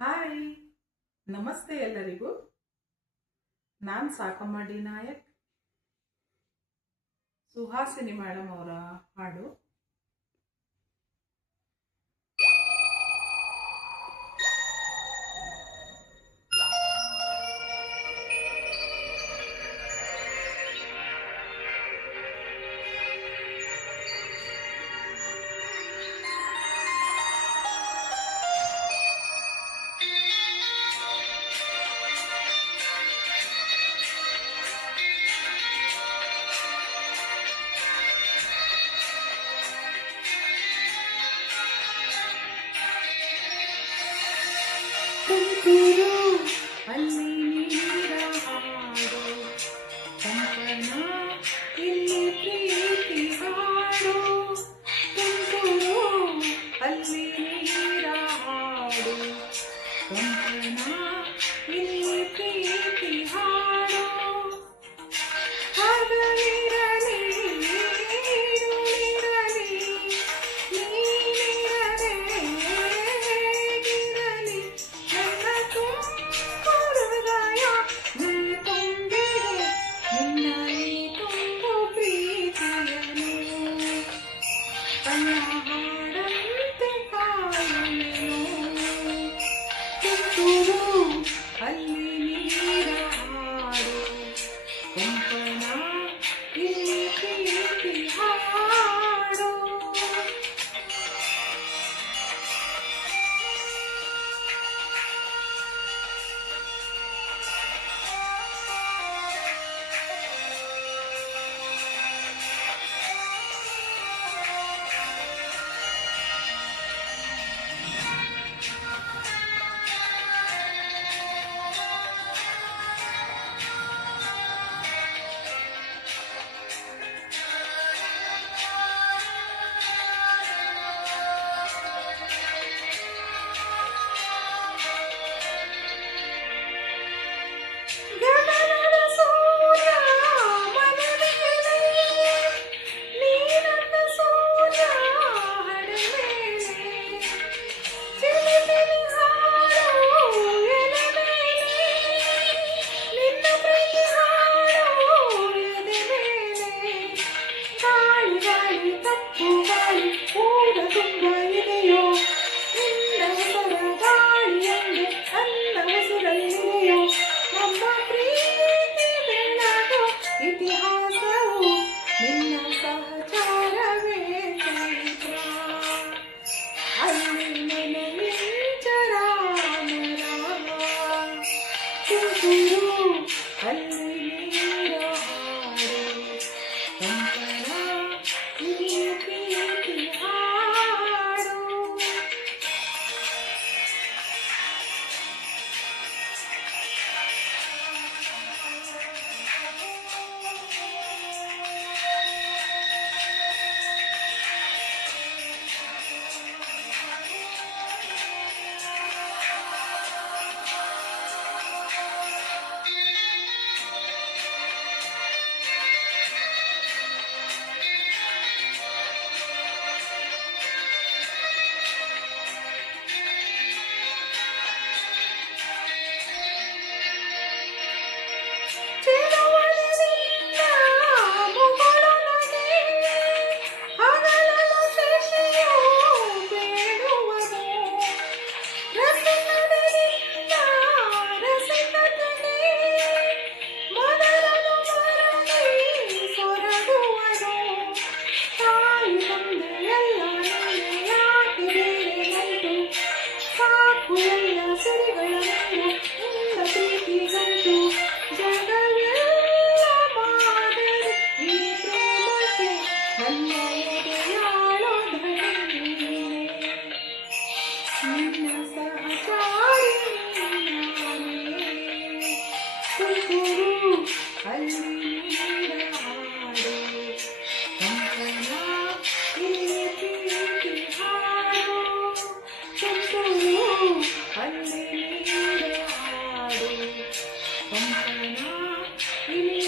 Hi, ನಮಸ್ತೆ ಎಲ್ಲರಿಗೂ. ನಾನು ಸಾಕಮ್ಮ ಡಿ ನಾಯಕ್. ಸುಹಾಸಿನಿ ಮೇಡಮ್ ಅವರ ಹಾಡು. ತುಂತುರು ಅಲ್ಲಿ ನೀರ ಹಾಡು, ಕಂಪನ ಇಲ್ಲಿ ಪ್ರೀತಿ ಹಾಡು. ತುಂತುರು ಅಲ್ಲಿ ನೀರ ಹಾಡು, ಕಂಪನ ಇಲ್ಲಿ ಪ್ರೀತಿ ಹಾಡು. ಹಗಲಿರಲಿ ನೀರುಳಿರಲಿ, ನೀನಿರದೆ ಹೇಗಿರಲಿ, ನನ್ನ ತುಂಬ ಹೃದಯ ತುಂಬಿದೆ ನಿನ್ನಲ್ಲಿ ತುಂಬು ಪ್ರೀತಿಯನು. ಕಣ್ಣ ಹಾಡಂತೆ ಕಾಯುವೆನು. ತುಂತುರು ಅಲ್ಲಿ ನೀರ ಹಾಡು, ಕಂಪನ ಇಲ್ಲಿ ಪ್ರೀತಿ ಹಾಡು. ಗಗನದ ಸೂರ್ಯ ಮನಮೇಲೆ, ನೀ ನನ್ನ ಸೂರ್ಯ ಹಣಮೇಲೆ, ಚಿಲಿಪಿಲಿ ಹಾಡು ಎಲೆ ಮೇಲೆ, ನಿನ್ನ ಪ್ರೀತಿ ಹಾಡು ಎದೆ ಮೇಲೆ. ಗಾಳಿ ಗಾಳಿ ತಪ್ಪು ಗಾಳಿ ಊರ ತುಂಬ ಇದೆಯೋ, ನಿನ್ನ ಹೆಸರ ಗಾಳಿಯಂದು ನನ್ನ ಹೆಸರಲ್ಲಿದೆಯೋ. ನಮ್ಮ ಪ್ರೀತಿ ಬೆಳಗೋ ಇತಿಹಾಸವು ನಿನ್ನ ಸಹಚಾರವೇ ಚೈತ್ರ. ಅಲ್ಲಿ ನೆನಪಿಂಚರಾಮರ. ತುಂತುರು ಅಲ್ಲಿ ನೀರ ಹಾಡು, ಕಂಪನ ಇಲ್ಲಿ ಪ್ರೀತಿ ಹಾಡು. ಚಿರವನದಿಂದ ಮುಗುಳುನಗೆ ಹಗಲಲು ಶಶಿಯು ಬೇಡುವನು. ರಸಿಕತೆಯಿಂದ ರಸಿಕತೆಗೆ ಮೊದಲನು ಮರಳಿ ಸೊರಗುವನು. ತಾಯಿ ತಂದೆಯೆಲ್ಲ ನೀನೆ ಯಾಕೆ ಬೇರೆ ನಂಟು, ಸಾಕು ಎಲ್ಲ ಸಿರಿಗಳ ಮೇಲೆ ನಿನ್ನ ಪ್ರೀತಿ ಗಂಟು. ಜಗವೆಲ್ಲ ಮಾದರಿ ಈ ಪ್ರೇಮಕ್ಕೆ, ನನ್ನ ಎದೆಯಾಳೋ ಧಣಿ ನೀನೆ. ನಿನ್ನ ಸಹಚಾರಿ ನಾನೇ. ತುಂತುರು ಅಲ್ಲಿ ನೀರ ಹಾಡು, ಕಂಪನ ಇಲ್ಲಿ ಪ್ರೀತಿ ಹಾಡು. ತುಂತುರು ಅಲ್ಲಿ ನೀರ ಹಾಡು, ಕಂಪನ ಇಲ್ಲಿ